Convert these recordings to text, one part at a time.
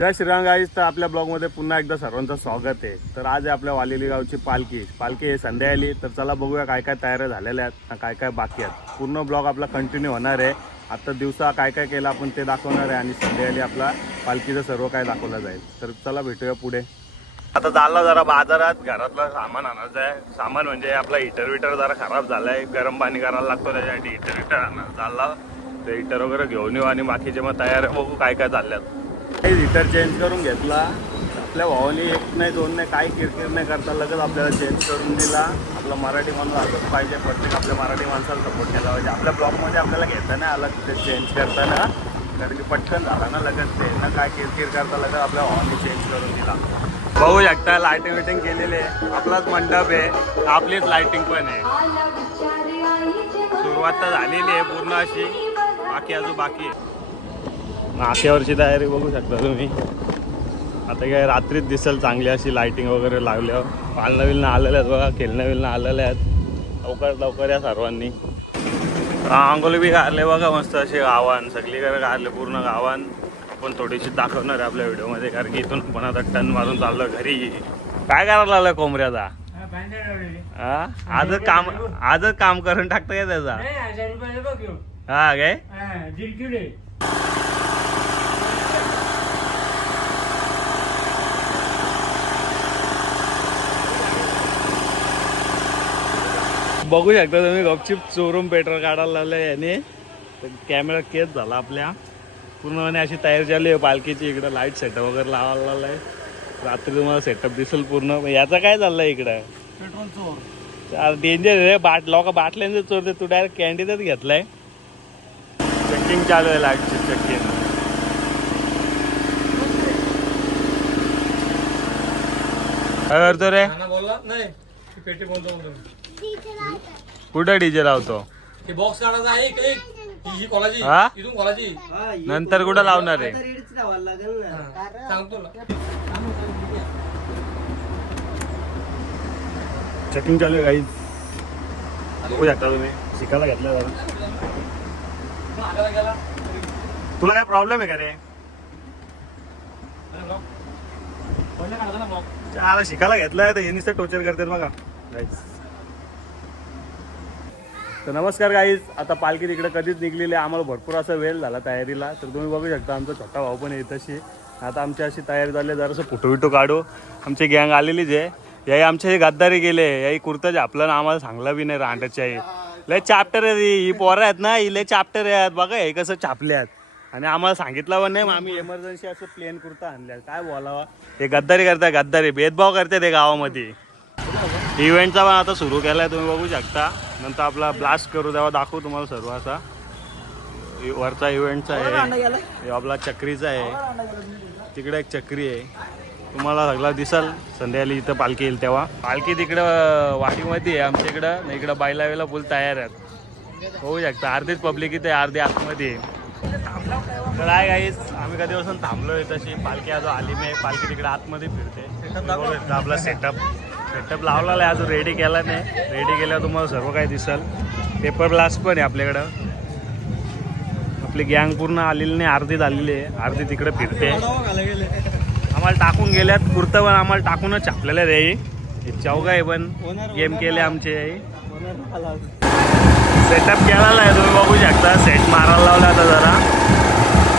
जय Shriram guys. तर आपल्या ब्लॉगमध्ये पुन्हा एकदा सर्वांचं स्वागत आहे. तर आज आहे आपल्या वालेली गावची पालखी आहे संध्या आली. तर चला बघूया काय काय तयाऱ्या झालेल्या आहेत, काय काय बाकी आहेत. पूर्ण ब्लॉग आपला कंटिन्यू होणार आहे. आता दिवसा काय काय केलं आपण ते दाखवणार आहे आणि संध्या आली आपला पालखीचं सर्व काय दाखवलं जाईल. तर चला भेटूया पुढे. आता चालला जरा बाजारात, घरातलं सामान आणायचं आहे. सामान म्हणजे आपला हिटर जरा खराब झाला आहे, गरम पाणी करायला लागतो त्याच्यासाठी. हिटर आणायला चालला, ते हिटर वगैरे घेऊन येऊ आणि बाकीचे मग तयार बघू काय काय चालल्यात. हिटर चेंज करून घेतला आपल्या भावानी. एक नाही दोन नाही, काही किरकिर नाही करता लगेच आपल्याला चेंज करून दिला. आपला मराठी माणूस आलंच पाहिजे, प्रत्येक आपल्या मराठी माणसाला सपोर्ट केला पाहिजे. आपल्या ब्लॉगमध्ये आपल्याला घेता नाही आला तिथे चेंज करताना, कारण की पटकन झाला ना लगेच ते ना, काय किरकिर करता लगेच आपल्या भावानी चेंज करून दिला. बघू शकता लायटिंग विटिंग केलेली आहे. आपलाच मंडप आहे, आपलीच लायटिंग पण आहे. सुरुवात तर झालेली आहे पूर्ण अशी, बाकी अजून बाकी आहे. नाक्यावरची तयारी बघू शकता तुम्ही. आता काय रात्रीच दिसेल चांगली अशी लायटिंग वगैरे लागल्यावर. पालणं विलणं आलेल्या आहेत बघा, खेळणं विलणं आलेल्या आहेत. लवकर या सर्वांनी. अंगोली बी काढले बघा मस्त असे गावान, सगळीकडे काढले पूर्ण गावान. आपण थोडीशी दाखवणार आहे आपल्या व्हिडिओमध्ये, कारण की इथून पण आता टन मारून चाललो घरी. काय करायला लागलं कोंबऱ्याचा? आजच काम करून टाकतं का त्याचा? हा काय बघू शकता तुम्ही. गपचिप चोरून पेट्रोल काढायला लावलं याने. कॅमेरा केस झाला आपल्या पूर्णपणे. अशी तयारी चालू आहे पालखीची. इकडं लाईट सेटअप वगैरे लावायला लावलाय. रात्री तुम्हाला सेटअप दिसेल पूर्ण. याचा काय चाललंय इकडं? पेट्रोल चोर. डेंजर रे. लोक बाटल्यांचं चोरते, तू डायरेक्ट कॅन्डीतच घेतलाय. चेकिंग चालू आहे लाईटची, चेकिंग. काय करतो रे? पेटी बोलतो. कुठं डीजे लावतो? बॉक्स काढायचा आहे ही कॉलाची, हा? इथून कॉलाची. नंतर कुठं लावणार आहे? सांगतो ना. चेकिंग चालू आहे गाईज. बघू शकता तुम्ही. शिकायला घेतलं जरा. तुला काय प्रॉब्लेम आहे का रे? आता शिकायला घेतलाय तर हे नुसतं टोचर करतात बघा गाईज. तर नमस्कार गाईज. आता पालखी तिकडे कधीच निघलेली आहे. आम्हाला भरपूर असा वेळ झाला तयारीला. तर तुम्ही बघू शकता आमचा छोटा भाऊ पण येत अशी. आता आमची अशी तयारी झाली, जरासं फोटो काढू. आमची गँग आलेलीच आहे. याही आमच्या हे गद्दारी गेले. याही कुर्ता झापलं ना, आम्हाला सांगला बी नाही रांडाच्या. लय चॅप्टर आहे ही पोरं आहेत ना, ही लय चॅप्टर आहेत बघा. हे कसं छापल्यात आणि आम्हाला सांगितलं पण नाही. मग आम्ही इमर्जन्सी असं प्लेन कुर्ता आणल्या. काय बोलावा, हे गद्दारी करताय, गद्दारी भेदभाव करतात हे गावामध्ये. इव्हेंटचा पण आता सुरू केलाय, तुम्ही बघू शकता. नंतर आपला ब्लास्ट करू तेव्हा दाखवू तुम्हाला सर्व. असा वरचा इव्हेंटचा आहे, आपला चक्रीचा आहे. तिकडे एक चक्री आहे, तुम्हाला सगळा दिसल संध्याकाळी इथं पालखी येईल तेव्हा. पालखी तिकडं वाडीमध्ये आहे आमच्या इकडं. नाही इकडं बायलावेला फुल तयार आहेत. होऊ शकता. अर्धीच पब्लिक इथे, अर्धी आतमध्ये. तर आहे गाईस, आम्ही कधीपासून थांबलोय तशी. पालखी अजून आली नाही. पालखी तिकडे आतमध्ये फिरते. आपला सेटअप लावला आहे, अजून रेडी केला नाही. रेडी केल्यावर तुम्हाला सर्व काही दिसल. पेपर ब्लास्ट पण आहे आपल्याकडं. आपली गँग पूर्ण आलेली नाही, अर्धी झालेली आहे, अर्धी तिकडे फिरते. आम्हाला टाकून गेल्यात कुर्तं पण, आम्हाला टाकूनच छापलेलं रे. हे चौघा आहे पण गेम केले आमचे. सेटअप केलेला आहे, तुम्ही बघू शकता. सेट मारायला लावला. आता जरा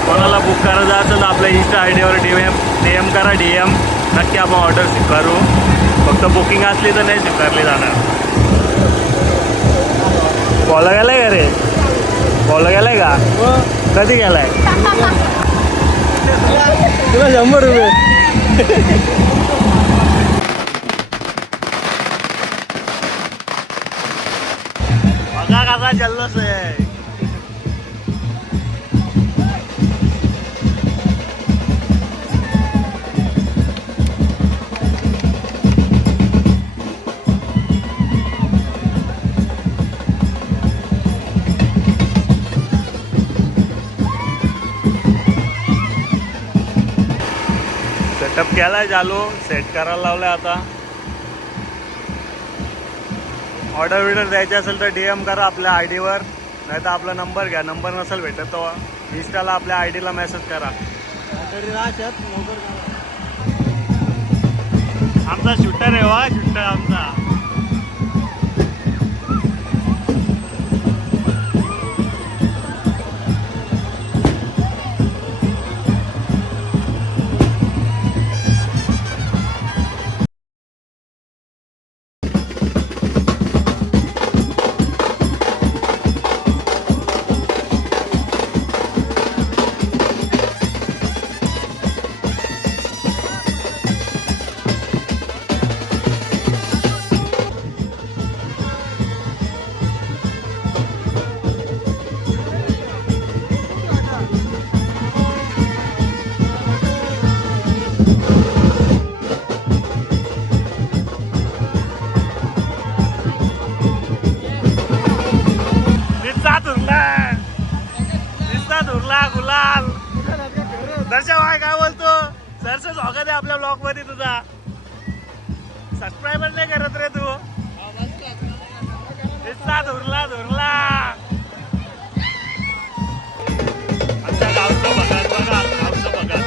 कोणाला बुक करायचं असेल तर आपल्या इंस्टा आयडीवर DM करा. DM नक्की आपण ऑर्डर स्वीकारू. फक्त बुकिंग असली तर नाही स्वीकारली जाणार. फॉलो गेलाय का रे? फॉलो गेलाय का? कधी गेलाय? तुला 100 रुपये. बघा कसा जल्लोष आहे. सेटअप केलाय चालू, सेट करायला लावलाय. आता ऑर्डर द्यायची असेल तर DM करा आपल्या आयडीवर. नाही तर आपला नंबर घ्या. नंबर नसेल भेटत तो इंस्टाला आपल्या आयडीला मेसेज करा. आमचा शूटर आहे वा शूटर आमचा. गुलाल दर्शन भाई काय बोलतो. सरचं स्वागत आहे आपल्या ब्लॉग मध्ये. तुझा सबस्क्रायबर नाही करत रे तू. धुरला धुरला आमच्या गावचं बघा बघा गावचं बघा.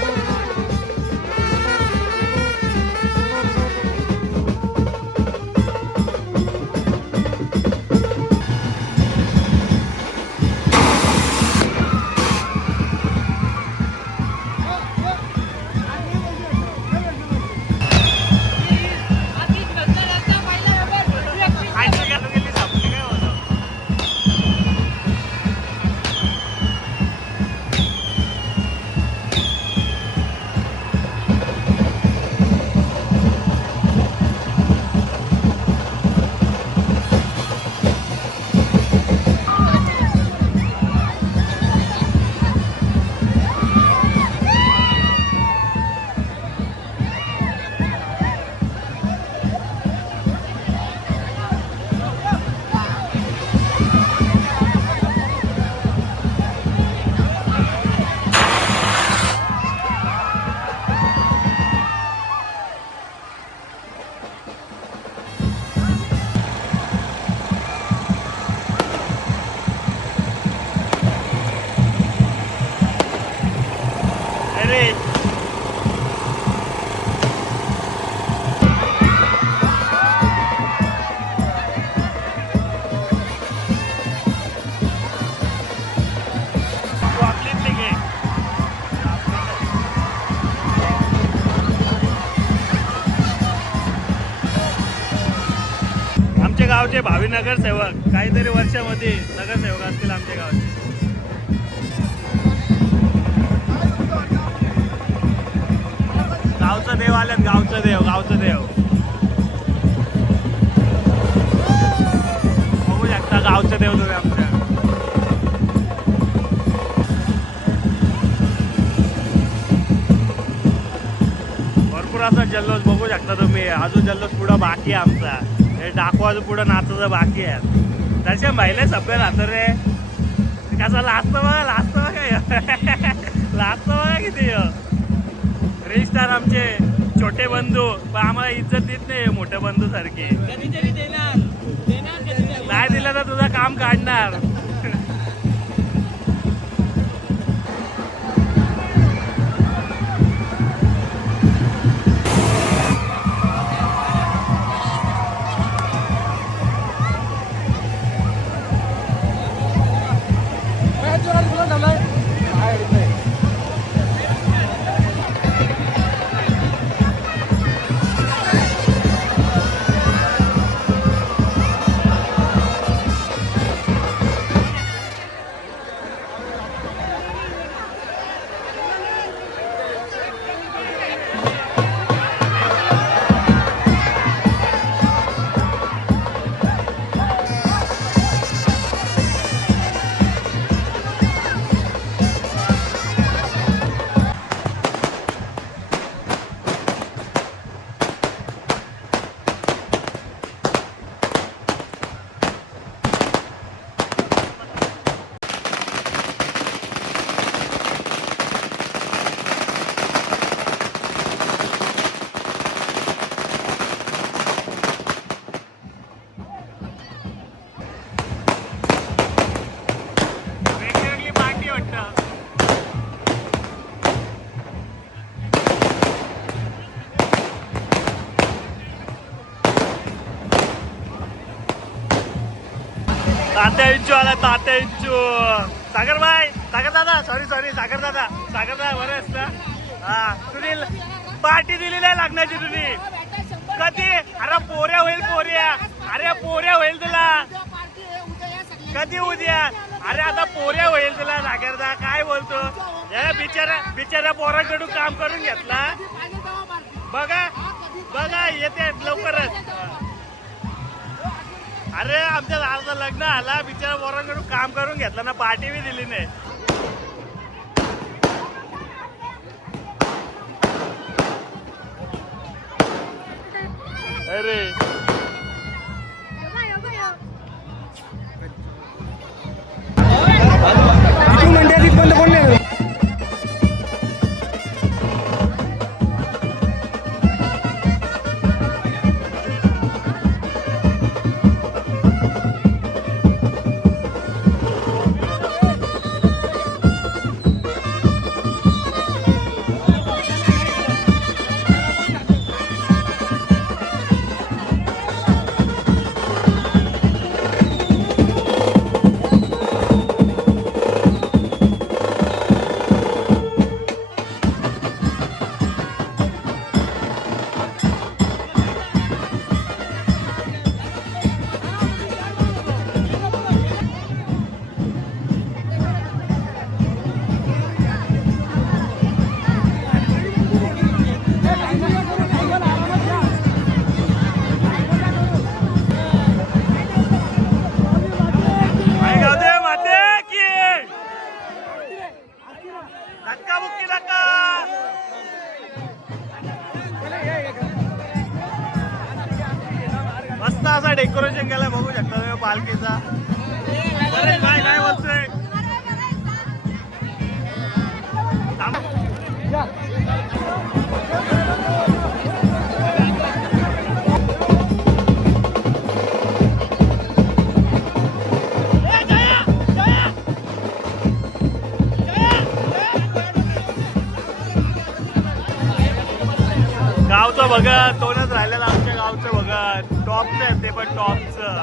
आमच्या गावचे भावी नगरसेवक काहीतरी वर्षामध्ये नगरसेवक असतील आमच्या गावचे. गावचं देव आल्यात. गावचं देव गावचं देव बघू शकता. गावचं देव तुम्ही आमच्या. भरपूर असा जल्लोष बघू शकता तुम्ही. अजून जल्लोष पुढं बाकी आहे आमचा. डाकवाज पुढं नाचायचं बाकी आहे. तशा महिला सभ्य राहतो रे. कसा लाजतो बघा. लाजतो बघा. लाजतो बघा किती. रेस्टार आमचे छोटे बंधू पण आम्हाला इज्जत देत नाही मोठ्या बंधू सारखी. नाही दिलं तर तुझं काम काढणार. तात्या इंचू आला, तात्या इंचू. सागर भाई, सागर दादा, सॉरी सागर दादा बरं असतं. हा तुम्ही पार्टी दिली नाही लग्नाची तुम्ही कधी? अरे पोऱ्या होईल तुला कधी उद्या? अरे आता पोऱ्या होईल तुला सागरदा. काय बोलतो बिचारा पोराकडून काम करून घेतला. बघा येते लवकरच. अरे आमच्या दादाचं लग्न आला, बिचारा पोराकडून काम करून घेतला ना, पार्टी बी दिली नाही. अरे बंद कोण नाही. मस्त असा डेकोरेशन केलं बघू शकता तुम्ही पालखीचा. काय बोलतोय? गावचं बघा, तोनच राहिलेलं आमच्या गावचं बघा. टॉपचं आहे ते पण टॉपचं.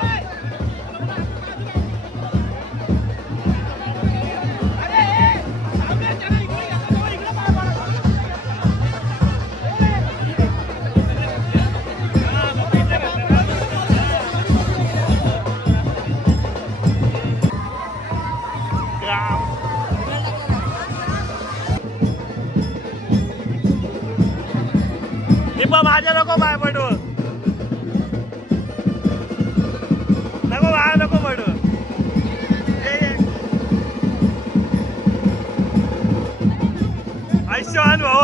माझ्या नको पाय पडू, नको पडू. आयुष्यवान भाऊ,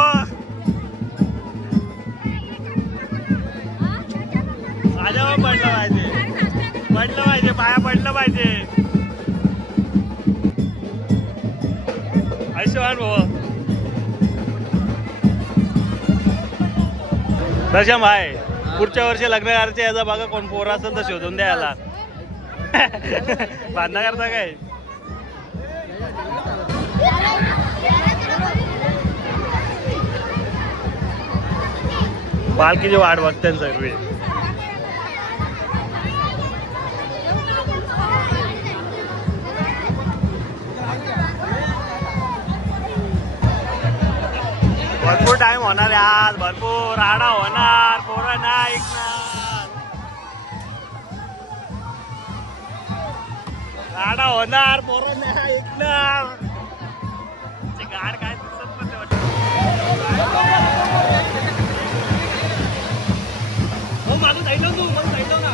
माझ्यावर पडलं पाहिजे पाया पडलं पाहिजे. आयुष्यवान भाऊ. दशम आहे, पुढच्या वर्षी लग्न करायचे याचा बघा, कोण पोर असेल तर शोधून द्यायला. बांधणं करता काय? पालखीची वाट बघते सगळी. भरपूर टाइम होणार आहे आज, भरपूर राडा होणार, पोरं नाही ऐकणार, राडा होणार, पोरं नाही ऐकणार. गाड काय दिसत पण नाही वाटत. माझं साईड लावून तू, माझं साईड लावून ना.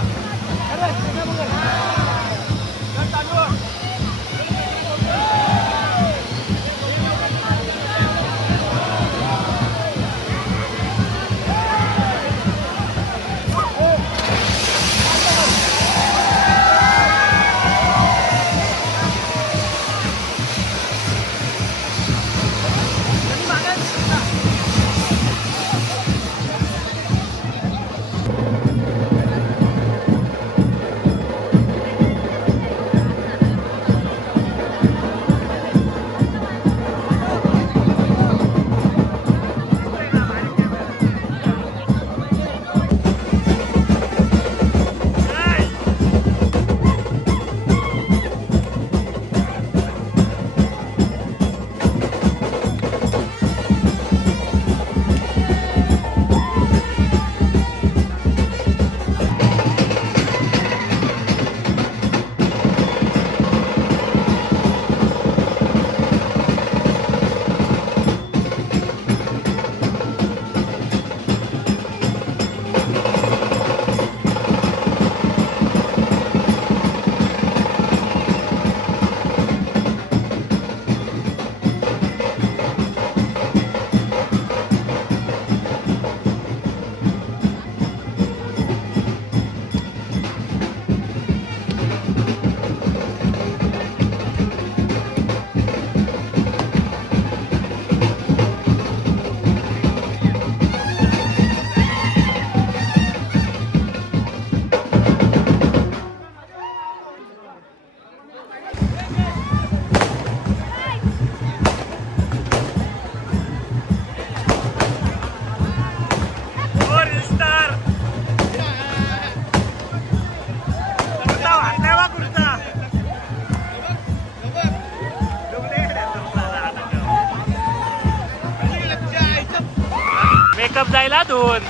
मेकअप जायला धुवून.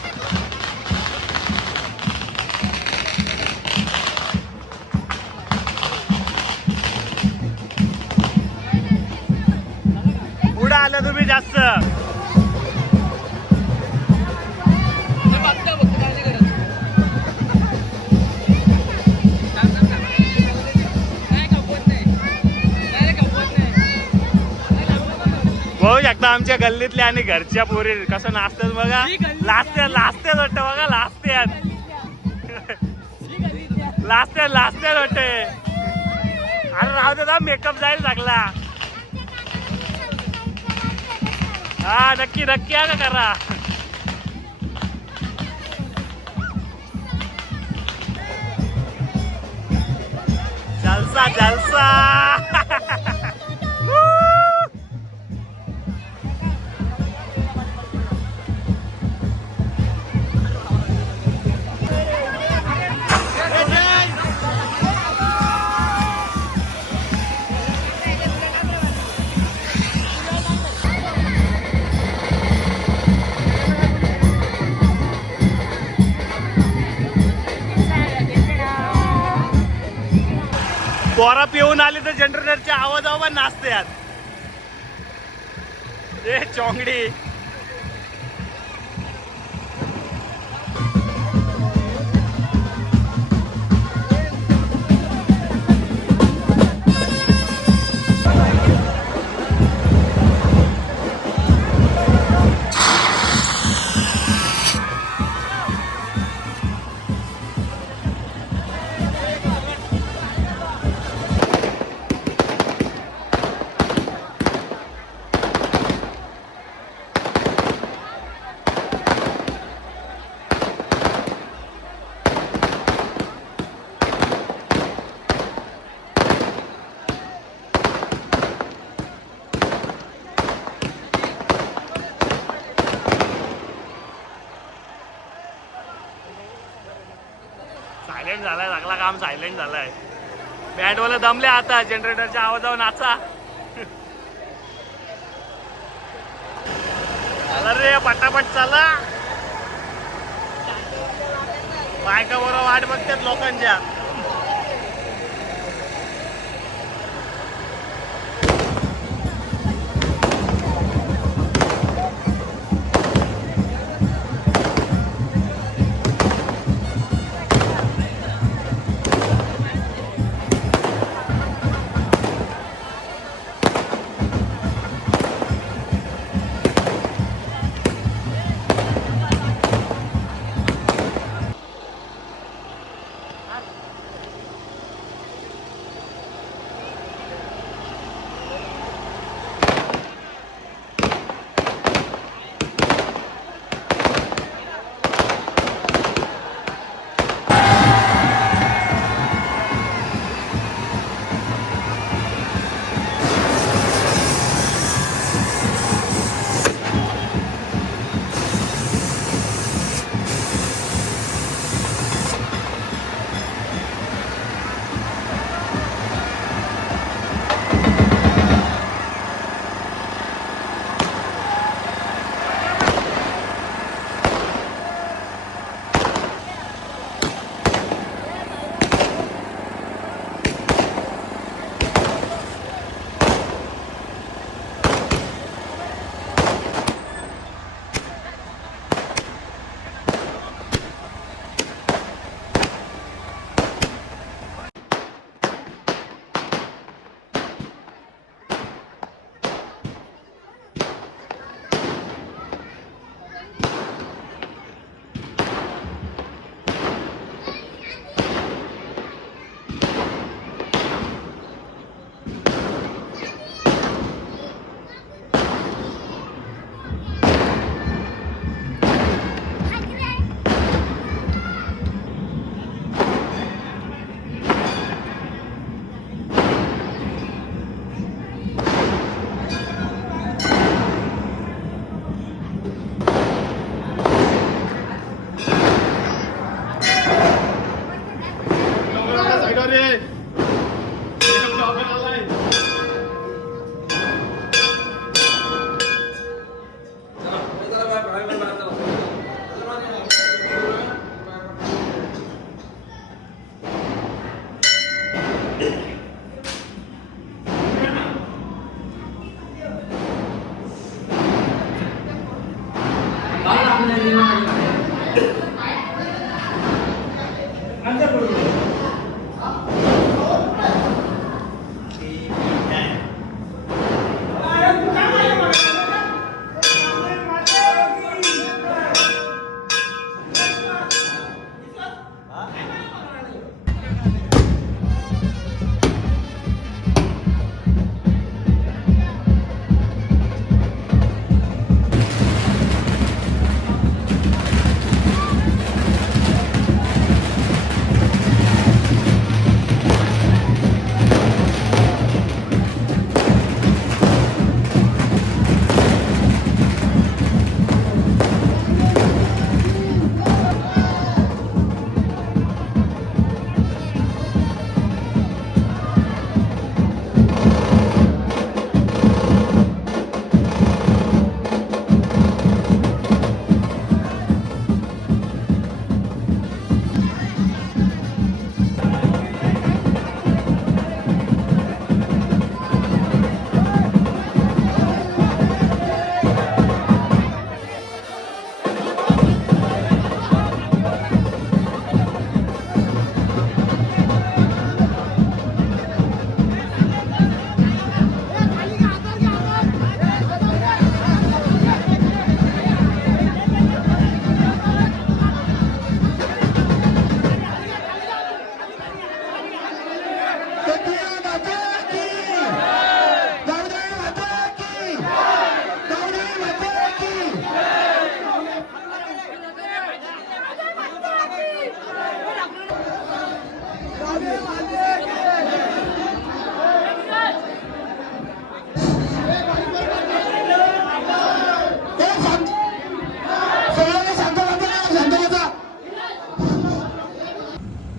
पुढे आलं तुम्ही जास्त. बघू शकता आमच्या गल्लीतले आणि घरच्या पोरी कसं नाचतात बघा. लाजत्यात वाटतं बघा. लाजत्यात वाटते. अरे राहू दे, मेकअप जायला लागला. हा नक्की का करा. जलसा पोरा पिऊन आली तर जनरेटरच्या आवाजावर नाचते यात. ए चोंगडी. सायलेंट झालाय सगळा. काम सायलेंट झालाय. बँडवाला दमले आता. जनरेटरच्या आवाजावर नाचा. चला रे पटापट चला. बायका बरोबर वाट बघतात लोकांच्या.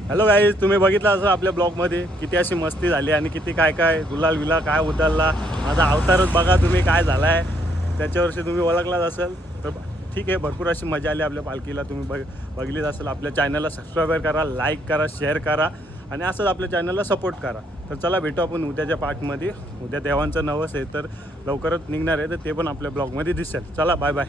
हॅलो गाईज, तुम्ही बघितलं असं आपल्या ब्लॉगमध्ये किती अशी मस्ती झाली आणि किती काय काय गुलाल विला काय उतरला. माझा अवतारच बघा तुम्ही काय झाला आहे, त्याच्यावरशी तुम्ही ओळखलाच असेल. तर ठीक आहे, भरपूर अशी मजा आली आपल्या पालखीला. तुम्ही बघलीच असेल. आपल्या चॅनलला सबस्क्राईब करा, लाईक करा, शेअर करा आणि असंच आपल्या चॅनलला सपोर्ट करा. तर चला भेटू आपण उद्याच्या पार्टमध्ये. उद्या देवांचं नवस आहे तर लवकरच निघणार आहे, तर ते पण आपल्या ब्लॉगमध्ये दिसेल. चला बाय बाय.